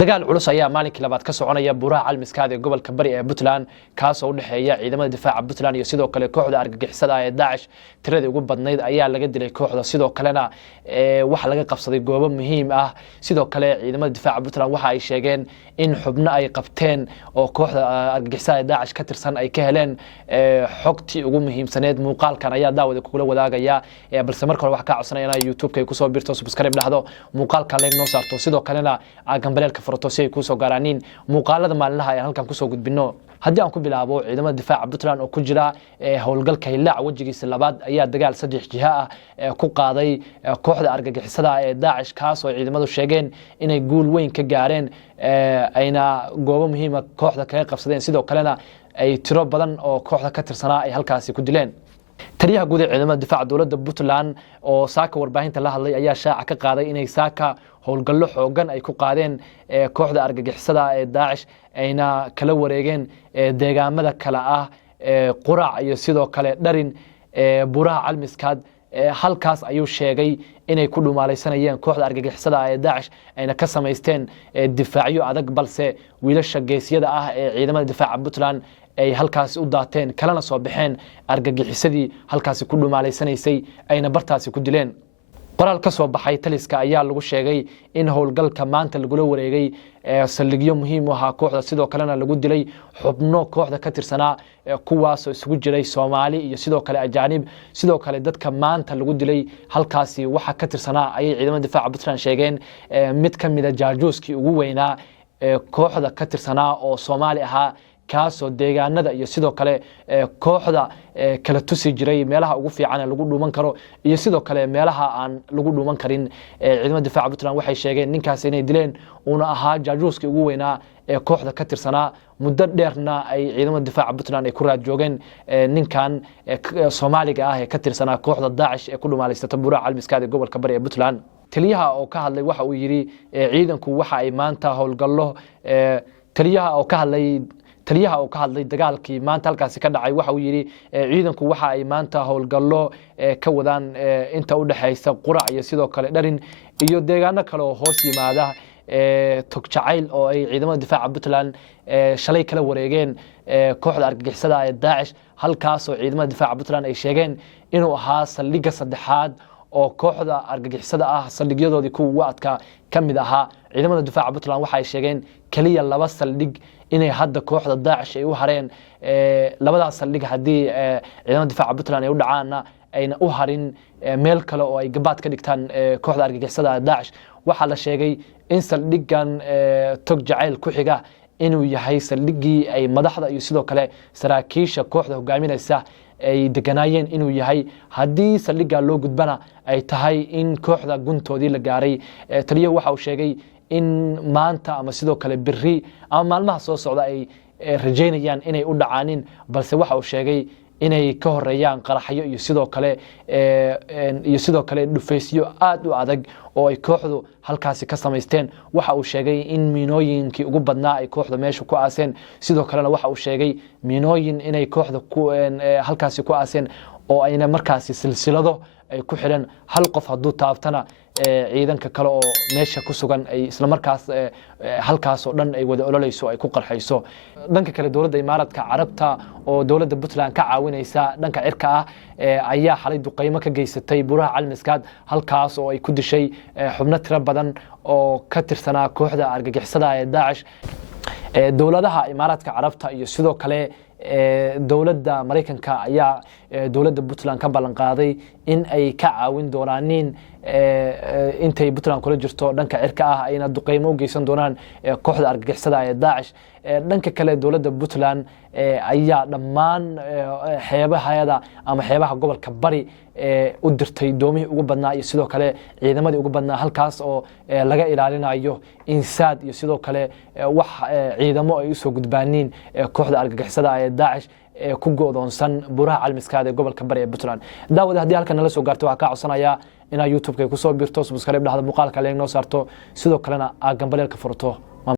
dagaal culus ayaa maalinkii labaad ka soconaya buraha calmiskaada ee gobolka bari ee Puntland kaas oo u dhaxeeya ciidamada difaaca Puntland iyo sidoo kale kooxda argagixisada ee Daesh tiradii ugu badnayd ayaa laga dilay kooxda sidoo kalena waxa laga qabsaday goobo muhiim ah sidoo kale ciidamada difaaca Puntland waxa ay sheegeen in xubno ay qabteen oo kooxda argagixisada Daesh ka tirsan ay ka heleen xogtii ugu muhiimsaneed muuqaalkan ayaa daawada kula wadaagaya balse marka hore waxa ka codsanayna YouTube-ka ay ku soo biirto subscribe dhahdo muuqaalka leeg noo saarto sidoo kalena gambareelka furto si ay ku soo gaaraanin muuqaalada maalinlaha ee halkan ku soo gudbino haddii aan ku bilaabo ciidamada difaaca Puntland oo ku jira howlgalka Hilaac wajigiisa labaad ayaa dagaal saddex jiha ah ku qaaday kooxda argagixisada ee Daesh kaas oo ciidamadu sheegeen inay guul weyn ka gaareen ayna goobo muhiim ah kooxda kaga qabsadeen sidoo kalena ay tiro badan oo kooxda ka tirsanaa ay halkaasi ku dileen taliyaha guud ee ciidamada difaaca dawladda Puntland oo saaka warbaahinta la hadlay ayaa shaaca ka qaaday inay saaka howlgallo xoogan ay ku qaadeen kooxda argagixisada ee Daesh ayna kala wareegeen deegaamada kala ah qurac iyo sidoo kale dharin buraha calmiskaad halkaas ayuu sheegay inay ku dhumaalaysanayeen kooxda argagixisada ee Daesh ayna ka sameysteen difaacyo adag balse wiilasha geesiyada ah ee ciidamada difaaca Puntland ay halkaas u daateen kalena soo baxeen argagixisadii halkaas ku dhumaaleysanaysay ayna bartaasi ku dileen qoraal ka soo baxay taliska ayaa lagu sheegay in howlgalka maanta lagu wareegay saldhigyo muhiim u ahaa kooxda sidoo kalena lagu dilay xubno kooxda ka tirsanaa kuwaas oo isugu jiray Soomaali iyo sidoo kale ajaanib sidoo kale dadka maanta lagu dilay halkaasi waxa ka tirsanaa ay ciidamada difaaca Puntland sheegeen mid ka mid ah jaajuuskii ugu weynaa kooxda ka tirsanaa oo Soomaali ahaa kaasoo deegaanada iyo sidoo kale kooxda kala tusi jiray meelaha ugu fiican ee lagu dhuuman karo iyo sidoo kale meelaha aan lagu dhuuman karin ciidamada difaaca Puntland waxay sheegeen ninkaas inay dileen una ahaa jaajuuskii ugu weynaa ee kooxda ka tirsanaa muddo dheerna ay ciidamada difaaca Puntland ay ku raad joogeen ninkan Soomaaliga ah ee ka tirsanaa kooxda Daesh ee ku dhumaalaysata buraha calmiskaada ee gobolka bari ee Puntland taliyaha oo ka hadlay waxa uu yiri ciidanku waxa ay maanta howlgallo taliyaha oo ka hadlay dagaalkii maanta halkaas ka dhacay waxa uu yiri ciidanku waxa ay maanta howlgallo ka wadaan inta u dhaxaysa qurac iyo sidoo kale dharin iyo deegaano kale oo hoos yimaada togjacayl oo ay ciidamada difaaca Puntland shalay kala wareegeen kooxda argagixisada ee Daesh halkaas oo ciidamada difaaca Puntland ay sheegeen inuu ahaa saldhigga saddexaad oo kooxda argagixisada ah saldhigyadoodii kuwa adka kamid ahaa ciidamada difaaca Puntland waxa ay sheegeen kaliya laba saldhig inay hadda kooxda Daesh ay u hareen labadaas saldhig hadii ciidamada difaaca Puntland ay u dhacaana ayna u harin meel kale oo ay gabaad ka dhigtaan kooxda argagixisada Daesh waxa la sheegay in saldhigan togjacayl ku xiga inuu yahay saldhigii ay madaxda iyo sidoo kale saraakiisha kooxda hogaaminaysa ay deganaayeen inuu yahay hadii saldhiga loo gudbana ay tahay in kooxda guntoodii la gaaray taliyaha waxa uu sheegay in maanta ama sidoo kale biri ama maalmaha soo socda ay rajeynayaan inay u dhacaanin balse waxa uu sheegay inay ka horeeyaan qaraxyo iyo sidoo kale dhufeysyo aad u adag oo ay kooxdu halkaasi ka sameysteen waxa uu sheegay in miinooyinkii ugu badnaa ay kooxda meesha ku aaseen sidoo kalena waxa uu sheegay miinooyin inay kooxda halkaasi ku aaseen oo ayna markaasi silsilado ay ku xireen hal qof hadduu taabtana ciidanka kale oo meesha ku sugan ay isla markaas halkaas oo dhan ay wada ololeyso ay ku qarxayso dhanka kale dawladda Imaaraadka Carabta oo dawladda Puntland ka caawinaysa dhanka cirka ah ayaa xalay duqeymo ka geysatay buraha calmiskaad halkaas oo ay ku dishay xubno tiro badan oo ka tirsanaa kooxda argagixisada ee Daesh dawladaha Imaaraadka Carabta iyo sidoo kale dawladda Mareykanka ayaa dawladda Puntland ka ballan qaaday in ay ka caawin doonaan intay Puntland kula jirto dhanka cirka ah ayna duqeymo u geysan doonaan kooxda argagixisada ee Daesh dhanka kale dawladda Puntland ayaa dhammaan xeebaha ama xeebaha gobolka bari u dirtay doomihii ugu badnaa iyo sidoo kale ciidamadii ugu badnaa halkaas oo laga ilaalinayo insaad iyo sidoo kale wax ciidamo ay u soo gudbaaniin kooxda argagixisada ee Daesh ku go'doonsan buraha calmiskaada ee gobolka bari ee Puntland daawada hadii halkan nala soo gaarto waxa ka codsanaya ina YouTube-ka ku soo biirto subscribe dhahdo muuqaalka leeg noo saarto sidoo kalena gambareelka furto